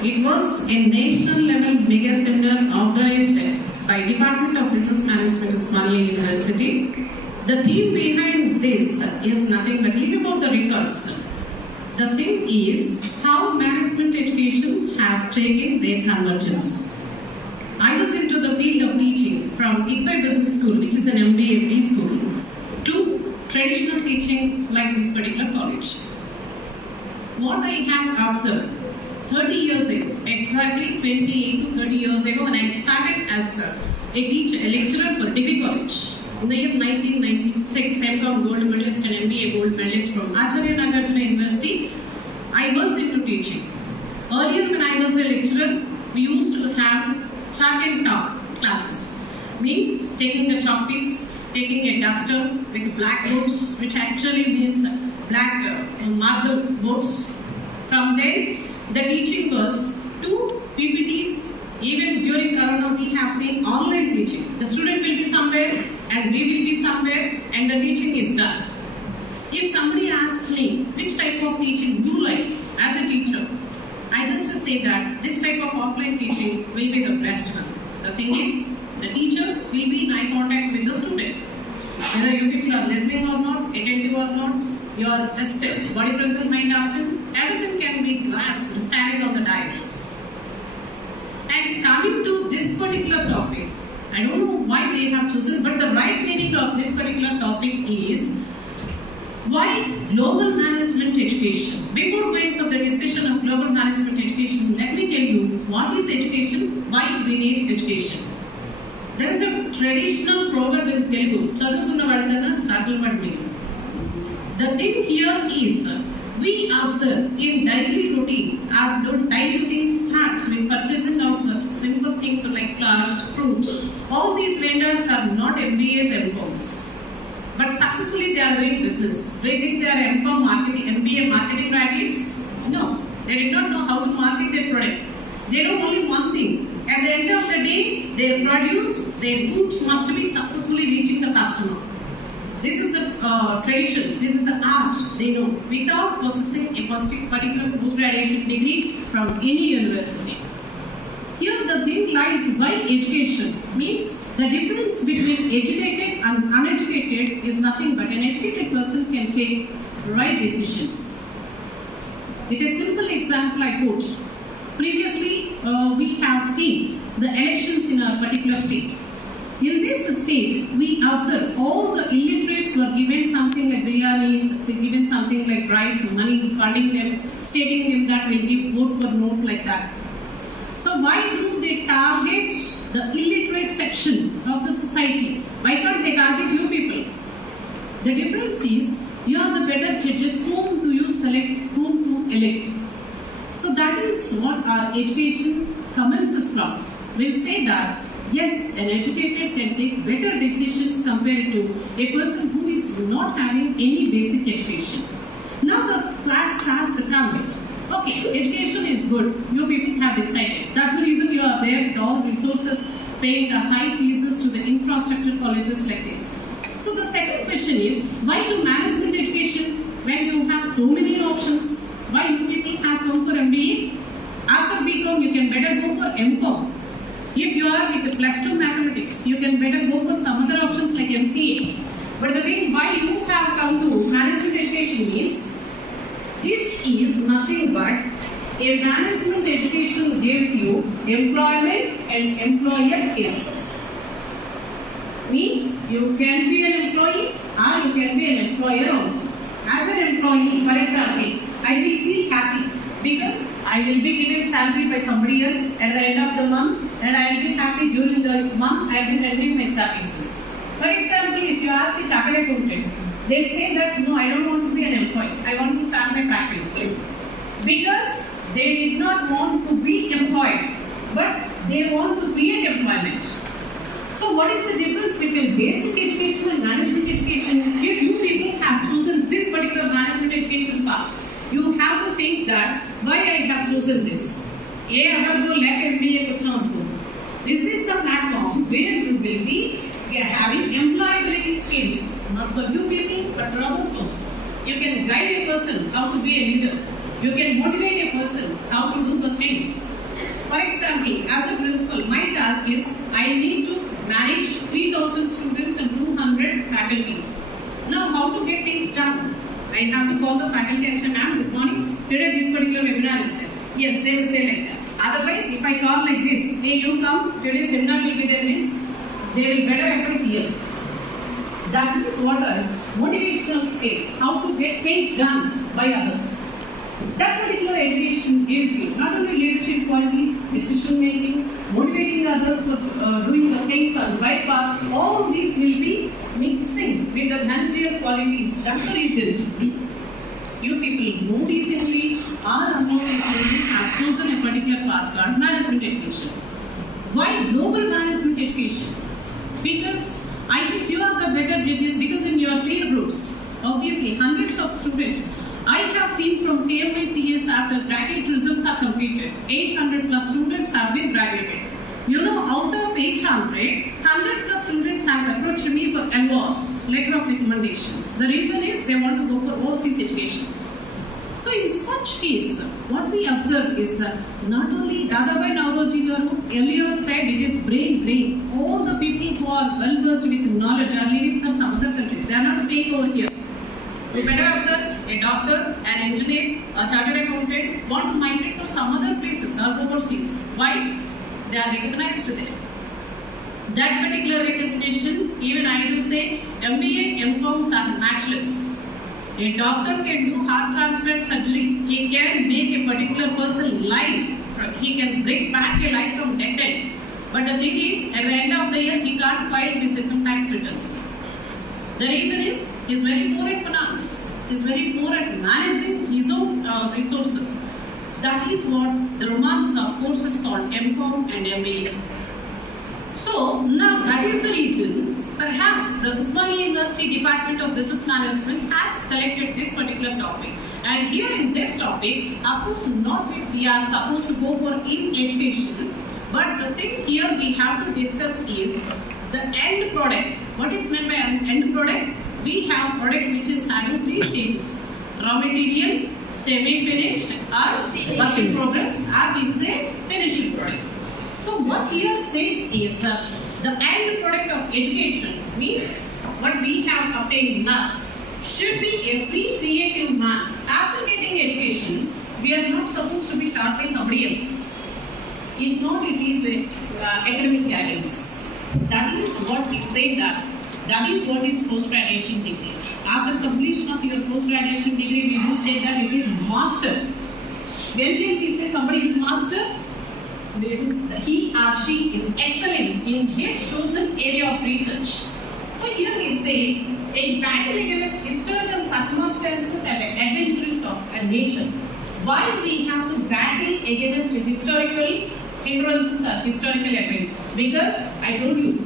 It was a national level mega seminar organized by Department of Business Management, Osmania University. The theme behind this is nothing but leave about the records. The thing is how management education have taken their convergence. I was into the field of teaching from ICFI Business School, which is an MBA school, to traditional teaching like this particular college. What I have observed 30 years ago, exactly 28 to 30 years ago, when I started as a lecturer for degree college. In the year 1996, MCOM gold medalist and MBA gold medalist from Acharya Nagarjuna University, I was into teaching. Earlier when I was a lecturer, we used to have chalk and talk classes. Means taking a chalk piece, taking a duster with black boards, which actually means black marble boards. From there, the teaching was two PPTs. Even during Corona, we have seen online teaching. The student will be somewhere and we will be somewhere and the teaching is done. If somebody asks me which type of teaching do you like as a teacher, I just say that this type of offline teaching will be the best one. The thing is, the teacher will be in eye contact with the student. Whether you people are listening or not, attentive or not, you are just body present, mind absent, everything can be grasped standing on the dais. And coming to this particular topic, I don't know why they have chosen, but the right meaning of this particular topic is why global management education. Before going for the discussion of global management education, let me tell you what is education, why we need education. There is a traditional proverb in Telugu, Chadukunna vadakana chatal padmelu. The thing here is, we observe in daily routine, our daily routine starts with purchasing of simple things like flowers, fruits. All these vendors are not MBAs, MCOMs. But successfully they are doing business. Do you think they are MCOM marketing, MBA marketing graduates? No. They did not know how to market their product. They know only one thing. At the end of the day, their produce, their goods must be successfully reaching the customer. This is the tradition, this is the art they know without possessing a particular post-graduation degree from any university. Here the thing lies why education means the difference between educated and uneducated is nothing but an educated person can take right decisions. With a simple example I quote, previously we have seen the elections in a particular state. In this state, we observe all the illiterates were given something like biryanis, given something like bribes, money, funding them, stating them that will give vote for note like that. So why do they target the illiterate section of the society? Why can't they target you people? The difference is, you are the better judges, whom do you select, whom to elect. So that is what our education commences from. We'll say that yes, an educated can take better decisions compared to a person who is not having any basic education. Now the class task comes. Okay, education is good. You people have decided. That's the reason you are there with all resources, paying the high fees to the infrastructure colleges like this. So the second question is, why do management education when you have so many options? Why you people have come for MBA? After BCom, you can better go for MCom. If you are with the +2 mathematics, you can better go for some other options like MCA. But the thing why you have come to management education means, this is nothing but a management education gives you employment and employer skills. Means you can be an employee or you can be an employer also. As an employee, for example, I will feel happy because I will be given salary by somebody else at the end of the month and I will be happy during the month I will be rendering my services. For example, if you ask a chartered accountant, they will say that no, I don't want to be an employee, I want to start my practice. Because they did not want to be employed, but they want to be an employment. So what is the difference between basic education and management education? If you people have chosen this particular management education path, you have to think that why I have chosen this. This is the platform where you will be having employability skills, not for you people but for others also. You can guide a person how to be a leader. You can motivate a person how to do the things. For example, as a principal, my task is I need to manage 3,000 students and 200 faculties. Now, how to get things done? I have to call the faculty and say, ma'am, good morning. Today this particular webinar is there. Yes, they will say like that. Otherwise, if I call like this, hey, you come, today's seminar will be there, means they will better advise here. That is what is motivational skills, how to get things done by others. That particular education gives you not only leadership qualities, decision making, motivating others for doing the things on the right path. All these will be mixing with the managerial qualities. That's the reason you people noticingly or unnoticingly have chosen a particular path called management education. Why global management education? Because I think you are the better judges, because in your peer groups, obviously hundreds of students, I have seen from KMICS after graduate results are completed, 800 plus students have been graduated. You know, out of 800, 100 plus students have approached me for LOS, letter of recommendations. The reason is they want to go for overseas education. So in such case, what we observe is not only Dadabhai Nauroji Garu earlier said it is brain. All the people who are well versed with knowledge are leaving for some other countries. They are not staying over here. We better observe a doctor, an engineer, a chartered accountant want to migrate for some other places or overseas. Why? They are recognized there. That particular recognition, even I do say, MBA, MComs are matchless. A doctor can do heart transplant surgery. He can make a particular person live. He can bring back a life from death end. But the thing is, at the end of the year, he can't file his income tax returns. The reason is, he is very poor at finance. He is very poor at managing his own resources. That is what the romance of courses called MCom and MBA. So, now that is the reason, perhaps the Usmania University Department of Business Management has selected this particular topic. And here in this topic, of course, not that we are supposed to go for in education, but the thing here we have to discuss is the end product. What is meant by an end product? We have product which is having 3 stages. Raw material, semi-finished, or work in progress, or we say finished product. So what here says is the end product of education means what we have obtained now should be a free creative man. After getting education, we are not supposed to be taught by somebody else. If not, it is academic guidance. That is what we say that is what is post-graduation degree. After completion of your post-graduation degree, we do say that it is master. When we say somebody is master, he or she is excelling in his chosen area of research. So here we say, a battle against historical circumstances and adventures of nature. Why we have to battle against historical hindrances or historical adventures? Because I told you,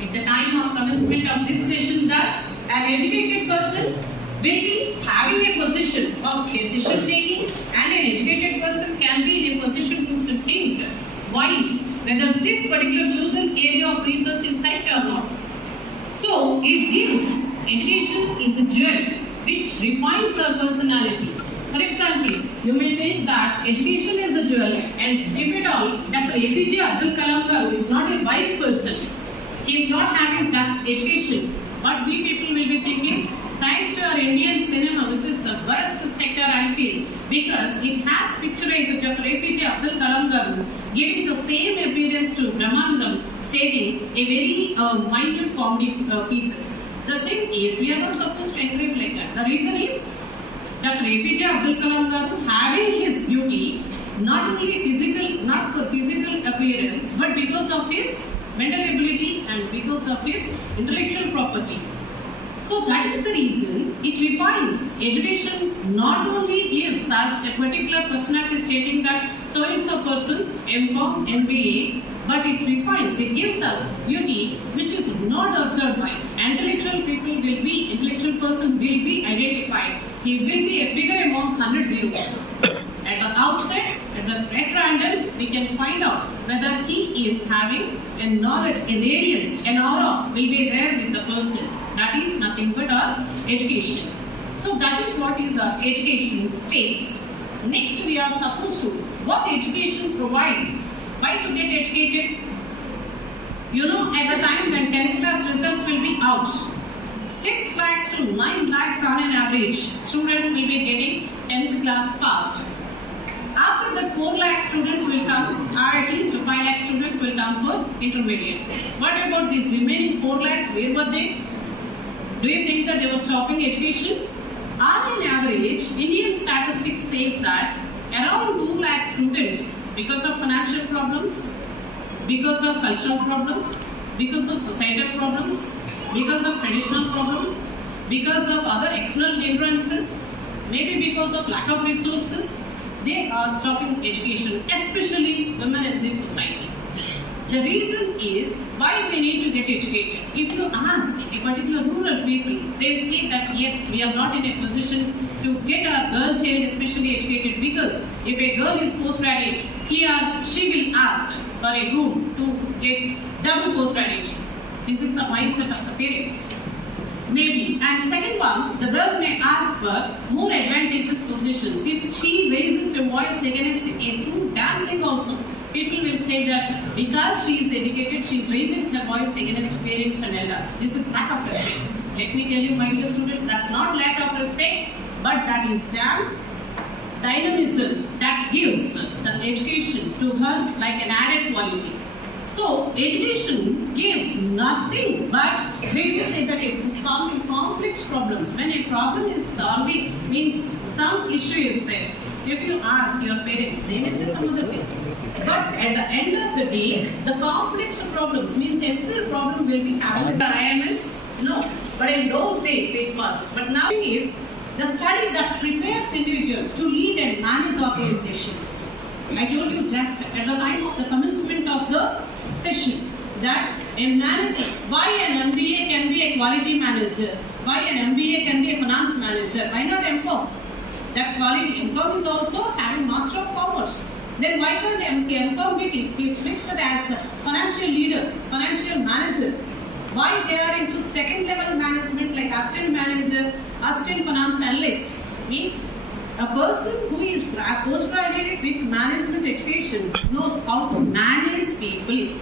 at the time of commencement of this session, that an educated person will be having a position of decision taking, and an educated person can be in a position to think wise whether this particular chosen area of research is correct or not. So it gives, education is a jewel which refines our personality. For example, you may think that education is a jewel, and if at all, Dr. APJ Abdul Kalam Garu is not a wise person. He is not having that education. But we people will be thinking, thanks to our Indian cinema, which is the worst sector I feel, because it has picturized Dr. APJ Abdul Kalam Garu giving the same appearance to Brahmanandam, stating a very minute comedy pieces. The thing is, we are not supposed to encourage like that. The reason is, Dr. APJ Abdul Kalam Garu having his beauty, not only physical, not for physical appearance, but because of his mental ability and because of his intellectual property. So that is the reason it refines. Education not only gives us a particular personality stating that so and so person, MCom, MBA, but it refines, it gives us beauty which is not observed by. Intellectual people will be, intellectual person will be identified. He will be a figure among 100 zeros. At the outset, at random, we can find out whether he is having a knowledge, a radiance, an aura will be there with the person. That is nothing but our education. So that is what is our education states. Next, we are supposed to, what education provides. Why to get educated? You know, at the time when 10th class results will be out, 6 lakhs to 9 lakhs on an average, students will be getting 10th class passed. After that, 4 lakh students will come, or at least 5 lakh students will come for intermediate. What about these remaining 4 lakhs? Where were they? Do you think that they were stopping education? On an average, Indian statistics says that around 2 lakh students, because of financial problems, because of cultural problems, because of societal problems, because of traditional problems, because of other external hindrances, maybe because of lack of resources, they are stopping education, especially women in this society. The reason is why we need to get educated. If you ask a particular rural people, they'll say that yes, we are not in a position to get our girl child especially educated, because if a girl is postgraduate, he or she will ask for a groom to get double post-graduation. This is the mindset of the parents. Maybe. And second one, the girl may ask for more advantageous positions. If she raises her voice against a true damn thing also, people will say that because she is educated, she is raising her voice against parents and elders. This is lack of respect. Let me tell you, my dear students, that's not lack of respect, but that is damn dynamism that gives the education to her like an added quality. So, education gives nothing but when you say that it's solving complex problems. When a problem is solving, means some issue is there. If you ask your parents, they may say some other thing. But at the end of the day, the complex problems means every problem will be having the IMS. No, but in those days it was. But now it is the study that prepares individuals to lead and manage organizations. I told you just at the time of the commencement of the session that a manager, why an MBA can be a quality manager, why an MBA can be a finance manager, why not MCOM? That quality, MCOM is also having Master of Commerce. Then why can't MCOM be fixed as a financial leader, financial manager? Why they are into second level management like assistant manager, assistant finance analyst? Means a person who is postgraduate with management education knows how to manage people,